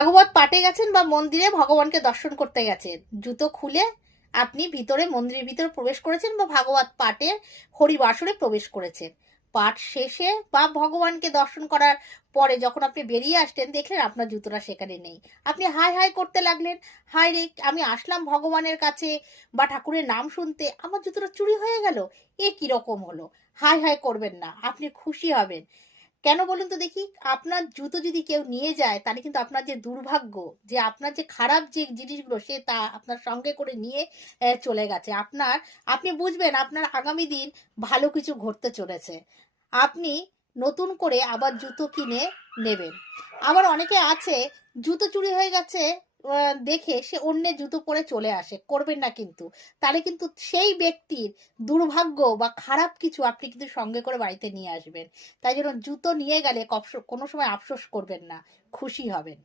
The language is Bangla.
ভাগবত পাঠে গেছেন বা মন্দিরে ভগবানকে দর্শন করতে গেছেন, জুতো খুলে আপনি ভিতরে মন্দিরের ভিতরে প্রবেশ করেছেন বা ভাগবত পাঠের হরিবাসরে প্রবেশ করেছেন। পাঠ শেষে বা ভগবানকে দর্শন করার পরে যখন আপনি বেরিয়ে আসলেন, দেখলেন আপনার জুতোটা সেখানে নেই। আপনি হাই হাই করতে লাগলেন, হাই রে আমি আসলাম ভগবানের কাছে বা ঠাকুরের নাম শুনতে, আমার জুতোটা চুরি হয়ে গেল, এ কিরকম হলো। হাই হাই করবেন না, আপনি খুশি হবেন। কেন বলুন তো দেখি? আপনার জুতো যদি কেউ নিয়ে যায়, তাহলে কিন্তু আপনার যে দুর্ভাগ্য, যে আপনার যে খারাপ যে জিনিসগুলো, সে তা আপনার সঙ্গে করে নিয়ে চলে গেছে। আপনি বুঝবেন আপনার আগামী দিন ভালো কিছু ঘটতে চলেছে। আপনি নতুন করে আবার জুতো কিনে নেবেন। আবার অনেকে আছে, জুতো চুরি হয়ে গেছে দেখে সে অন্যের জুতো পরে চলে আসে। করবেন না কিন্তু। তাহলে কিন্তু সেই ব্যক্তির দুর্ভাগ্য বা খারাপ কিছু আপনি কিন্তু সঙ্গে করে বাড়িতে নিয়ে আসবেন। তাই জন্য জুতো নিয়ে গেলে কোনো সময় আফসোস করবেন না, খুশি হবেন।